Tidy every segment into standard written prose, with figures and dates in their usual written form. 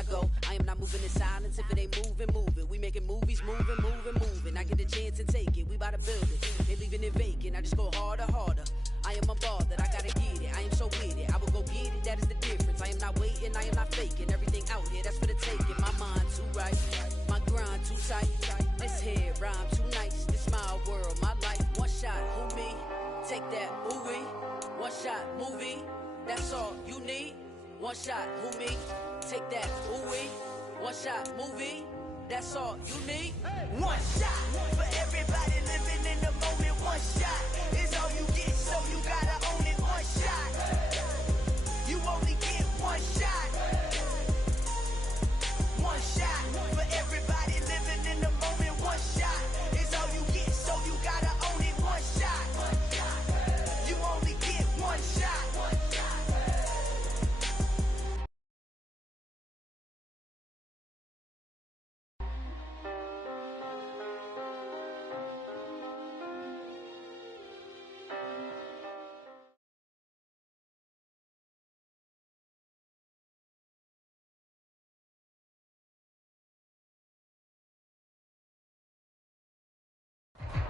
I go. I am not moving in silence. If it ain't moving, moving. We making movies, moving. I get a chance and take it. We bout to build it. They leaving it vacant. I just go harder. I am unbothered. I gotta get it. I am so with it. I will go get it. That is the difference. I am not waiting. I am not faking. Everything out here, that's for the taking. My mind too right. My grind too tight. This head rhyme too nice. This my world, my life. One shot, who me? Take that, ooh-wee. One shot, movie. That's all you need. One shot, who me? Take that, ooh-wee. One shot, movie. That's all you need. One shot for everybody living in the moment. One shot is all you get, so you gotta own it. One shot. You only get one shot. One shot for everybody living in the moment. One shot is all you get, so you gotta own it. One shot. You only get one shot.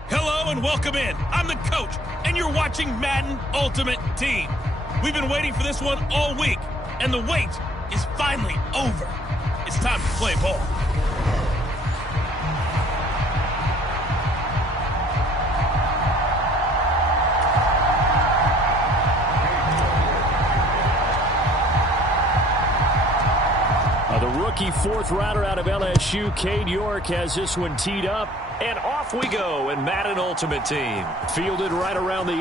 Hello and welcome in. I'm the coach, and you're watching Madden Ultimate Team. We've been waiting for this one all week, and the wait is finally over. It's time to play ball. The rookie fourth rounder out of LSU, Cade York, has this one teed up. And off we go in Madden Ultimate Team. Fielded right around the 8.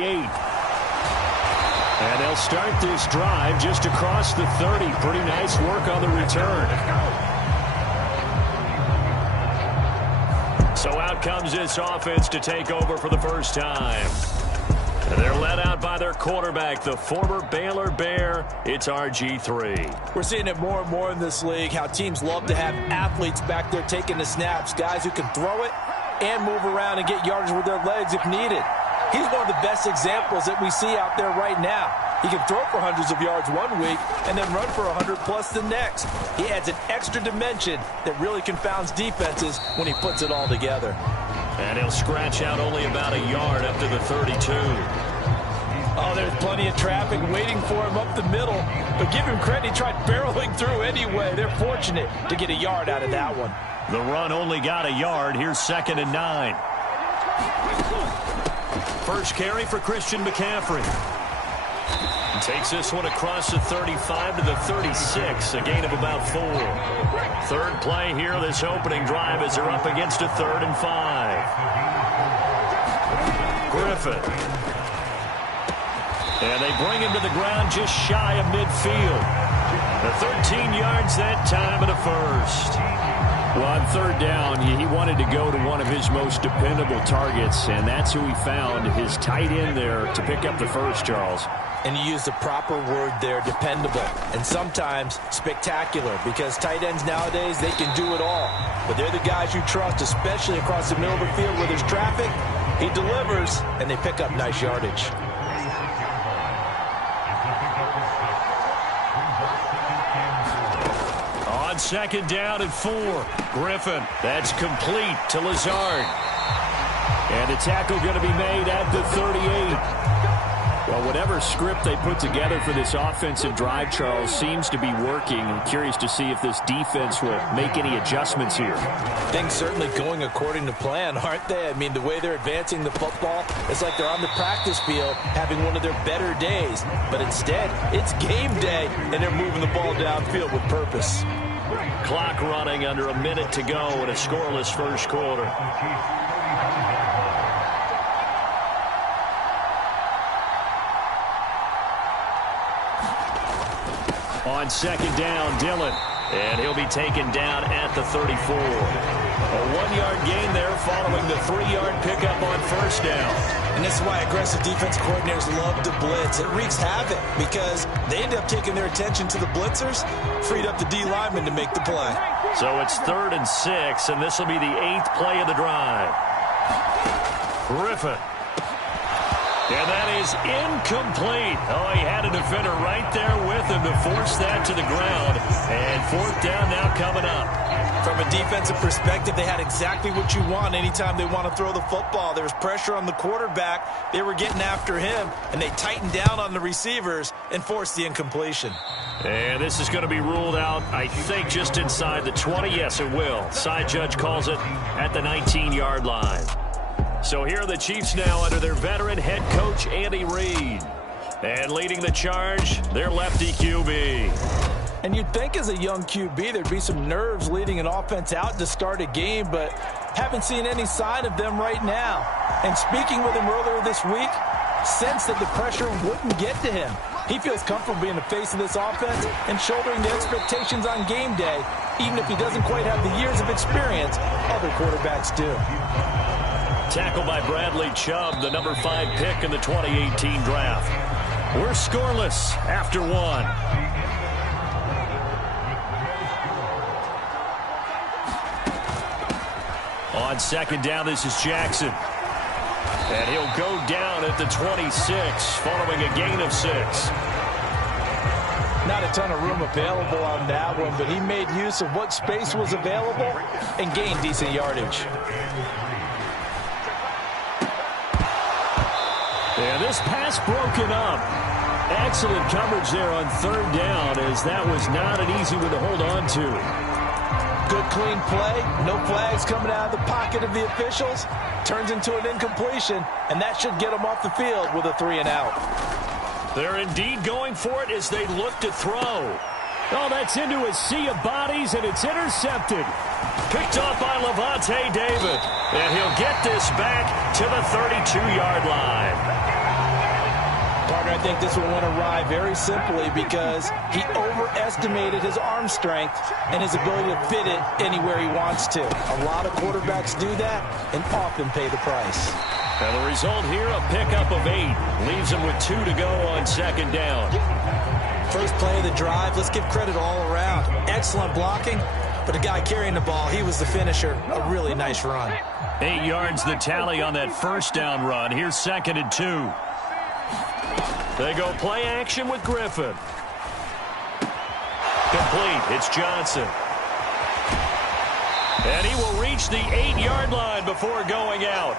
And they'll start this drive just across the 30. Pretty nice work on the return. So out comes this offense to take over for the first time. They're led out by their quarterback, the former Baylor Bear. It's RG3. We're seeing it more and more in this league, how teams love to have athletes back there taking the snaps, guys who can throw it and move around and get yardage with their legs if needed. He's one of the best examples that we see out there right now. He can throw for hundreds of yards one week and then run for 100 plus the next. He adds an extra dimension that really confounds defenses when he puts it all together. And he'll scratch out only about a yard up to the 32. Oh, there's plenty of traffic waiting for him up the middle. But give him credit, he tried barreling through anyway. They're fortunate to get a yard out of that one. The run only got a yard. Here's 2nd and 9. First carry for Christian McCaffrey. Takes this one across the 35 to the 36, a gain of about 4. Third play here, this opening drive, as they're up against a 3rd and 5. Griffin. And they bring him to the ground just shy of midfield. The 13 yards that time and a first. Well, on 3rd down, he wanted to go to one of his most dependable targets, and that's who he found, his tight end there, to pick up the first, Charles. And you use the proper word there, dependable, and sometimes spectacular, because tight ends nowadays, they can do it all. But they're the guys you trust, especially across the middle of the field where there's traffic. He delivers, and they pick up nice yardage. On 2nd down and 4, Griffin. That's complete to Lazard. And the tackle going to be made at the 38. Well, whatever script they put together for this offensive drive, Charles, seems to be working. I'm curious to see if this defense will make any adjustments here. Things certainly going according to plan, aren't they? I mean, the way they're advancing the football, it's like they're on the practice field having one of their better days. But instead, it's game day, and they're moving the ball downfield with purpose. Clock running under a minute to go in a scoreless first quarter. On 2nd down, Dillon. And he'll be taken down at the 34. A 1-yard gain there following the 3-yard pickup on 1st down. And this is why aggressive defense coordinators love to blitz. It wreaks havoc because they end up taking their attention to the blitzers, freed up the D lineman to make the play. So it's 3rd and 6, and this will be the 8th play of the drive. Griffin. And that is incomplete. Oh, he had a defender right there with him to force that to the ground. And fourth down now coming up. From a defensive perspective, they had exactly what you want anytime they want to throw the football. There was pressure on the quarterback. They were getting after him, and they tightened down on the receivers and forced the incompletion. And this is going to be ruled out, I think, just inside the 20. Yes, it will. Side judge calls it at the 19-yard line. So here are the Chiefs now under their veteran head coach, Andy Reid. And leading the charge, their lefty QB. And you'd think as a young QB there'd be some nerves leading an offense out to start a game, but haven't seen any sign of them right now. And speaking with him earlier this week, sensed that the pressure wouldn't get to him. He feels comfortable being the face of this offense and shouldering the expectations on game day, even if he doesn't quite have the years of experience other quarterbacks do. Tackled by Bradley Chubb, the number 5 pick in the 2018 draft. We're scoreless after one. On second down, this is Jackson. And he'll go down at the 26, following a gain of 6. Not a ton of room available on that one, but he made use of what space was available and gained decent yardage. And this pass broken up. Excellent coverage there on third down, as that was not an easy one to hold on to. Good clean play, no flags coming out of the pocket of the officials. Turns into an incompletion, and that should get them off the field with a 3-and-out. They're indeed going for it as they look to throw. Oh, that's into a sea of bodies, and it's intercepted. Picked off by Levante David. And he'll get this back to the 32-yard line. Partner, I think this one went awry very simply because he overestimated his arm strength and his ability to fit it anywhere he wants to. A lot of quarterbacks do that and often pay the price. And the result here, a pickup of 8. Leaves him with 2 to go on second down. First play of the drive, let's give credit all around. Excellent blocking, but the guy carrying the ball, he was the finisher. A really nice run. 8 yards the tally on that first down run. Here's second and 2. They go play action with Griffin. Complete. It's Johnson. And he will reach the 8-yard line before going out.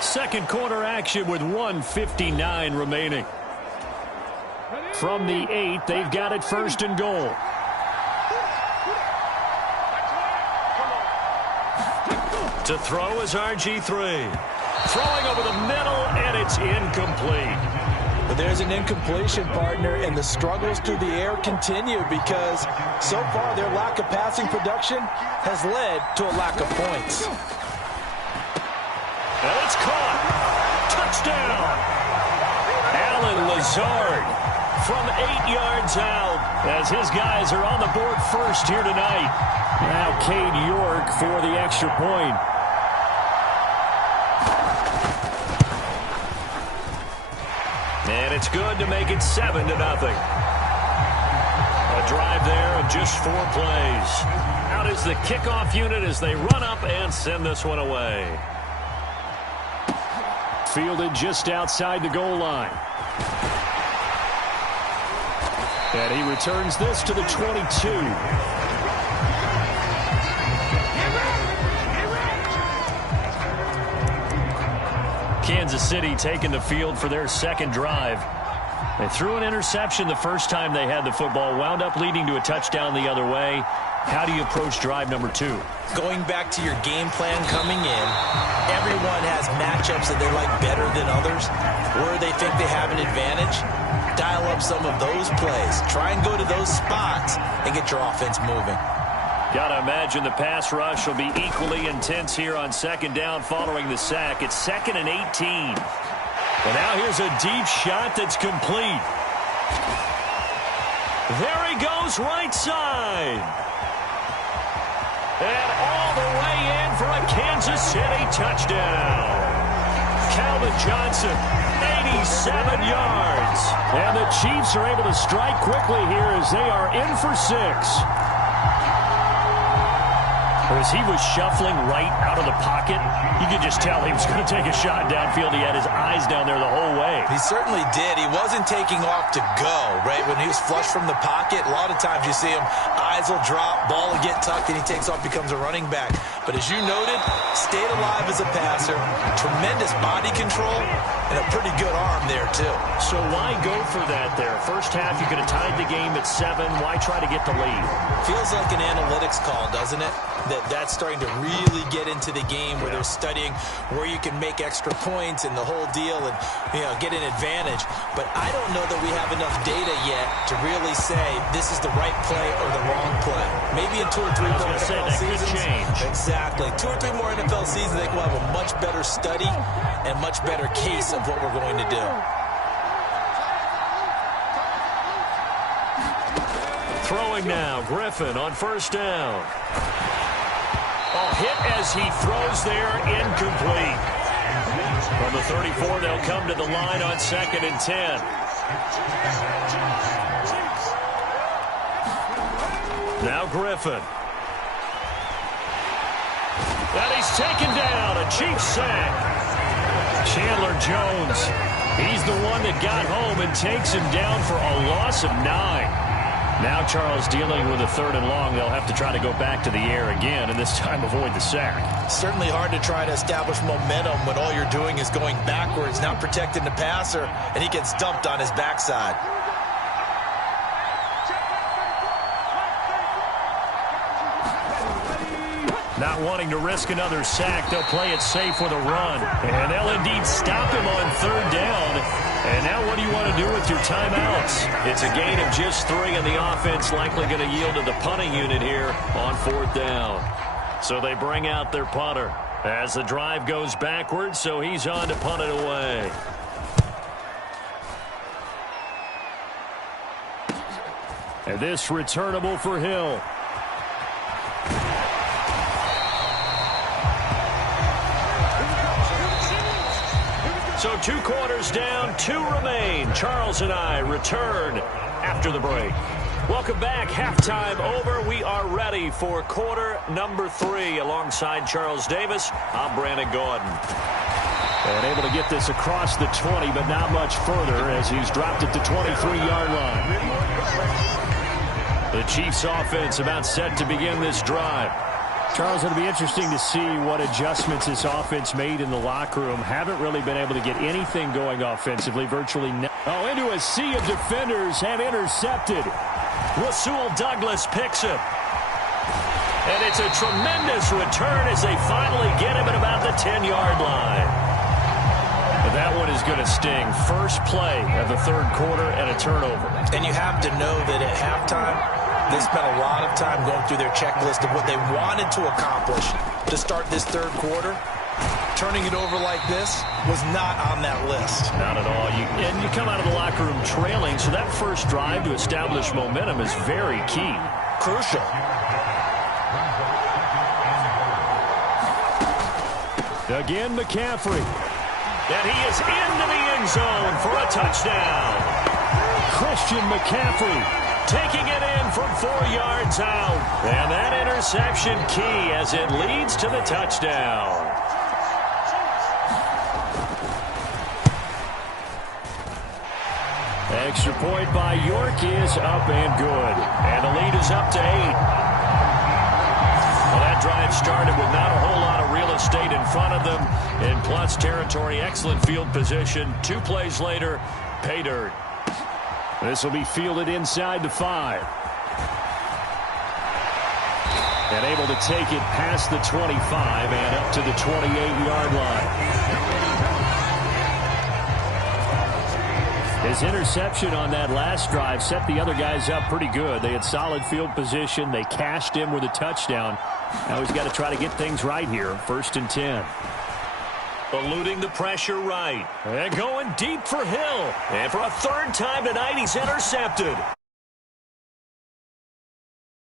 Second quarter action with 1:59 remaining. From the 8, they've got it first and goal. To throw is RG3. Throwing over the middle, and it's incomplete. But there's an incompletion, partner, and the struggles through the air continue because so far their lack of passing production has led to a lack of points. And it's caught. Touchdown. Alan Lazard from 8 yards out as his guys are on the board first here tonight. Now Cade York for the extra point. And it's good to make it 7-0. A drive there of just 4 plays. Out is the kickoff unit as they run up and send this one away. Fielded just outside the goal line. And he returns this to the 22. Kansas City taking the field for their second drive. They threw an interception the first time they had the football, wound up leading to a touchdown the other way. How do you approach drive number 2? Going back to your game plan coming in, everyone has matchups that they like better than others, where they think they have an advantage. Dial up some of those plays. Try and go to those spots and get your offense moving. Got to imagine the pass rush will be equally intense here on second down following the sack. It's 2nd and 18. And now here's a deep shot that's complete. There he goes, right side. And all the way in for a Kansas City touchdown. Calvin Johnson, 87 yards. And the Chiefs are able to strike quickly here as they are in for 6. As he was shuffling right out of the pocket, you could just tell he was going to take a shot downfield. He had his eyes down there the whole way. He certainly did. He wasn't taking off to go, right? When he was flush from the pocket, a lot of times you see him, eyes will drop, ball will get tucked, and he takes off, becomes a running back. But as you noted, stayed alive as a passer, tremendous body control, and a pretty good arm there, too. So why go for that there? First half, you could have tied the game at 7. Why try to get the lead? Feels like an analytics call, doesn't it? That's starting to really get into the game where they're studying where you can make extra points and the whole deal and, get an advantage. But I don't know that we have enough data yet to really say this is the right play or the wrong play. Maybe in 2 or 3 more NFL seasons. Exactly. 2 or 3 more NFL seasons, I think we'll have a much better study and much better case of what we're going to do. Throwing now, Griffin on first down. Hit as he throws there, incomplete. From the 34, they'll come to the line on 2nd and 10. Now Griffin. And he's taken down, a Chiefs sack. Chandler Jones, he's the one that got home and takes him down for a loss of 9. Now Charles dealing with a 3rd and long. They'll have to try to go back to the air again, and this time avoid the sack. Certainly hard to try to establish momentum when all you're doing is going backwards, not protecting the passer, and he gets dumped on his backside. Not wanting to risk another sack, they'll play it safe with a run. And they'll indeed stop him on 3rd down. And now what do you want to do with your timeouts? It's a gain of just 3, and the offense likely going to yield to the punting unit here on 4th down. So they bring out their punter as the drive goes backwards, so he's on to punt it away. And this returnable for Hill. So 2 quarters down, 2 remain. Charles and I return after the break. Welcome back. Halftime over. We are ready for quarter number 3. Alongside Charles Davis, I'm Brandon Gordon. And able to get this across the 20, but not much further as he's dropped it to 23-yard line. The Chiefs offense about set to begin this drive. Charles, it'll be interesting to see what adjustments this offense made in the locker room. Haven't really been able to get anything going offensively, virtually no. Oh, into a sea of defenders and intercepted. Rasul Douglas picks it. And it's a tremendous return as they finally get him at about the 10-yard line. But that one is going to sting. First play of the 3rd quarter and a turnover. And you have to know that at halftime, they spent a lot of time going through their checklist of what they wanted to accomplish to start this 3rd quarter. Turning it over like this was not on that list. Not at all. And you come out of the locker room trailing, so that first drive to establish momentum is very key. Crucial. Again, McCaffrey. And he is into the end zone for a touchdown. Christian McCaffrey taking it in from 4 yards out. And that interception key as it leads to the touchdown. Extra point by York is up and good. And the lead is up to 8. Well, that drive started with not a whole lot of real estate in front of them. In plus territory, excellent field position. 2 plays later, pay dirt. This will be fielded inside the 5. And able to take it past the 25 and up to the 28-yard line. His interception on that last drive set the other guys up pretty good. They had solid field position. They cashed him with a touchdown. Now he's got to try to get things right here. 1st and 10. Eluding the pressure right. And going deep for Hill. And for a 3rd time tonight, he's intercepted.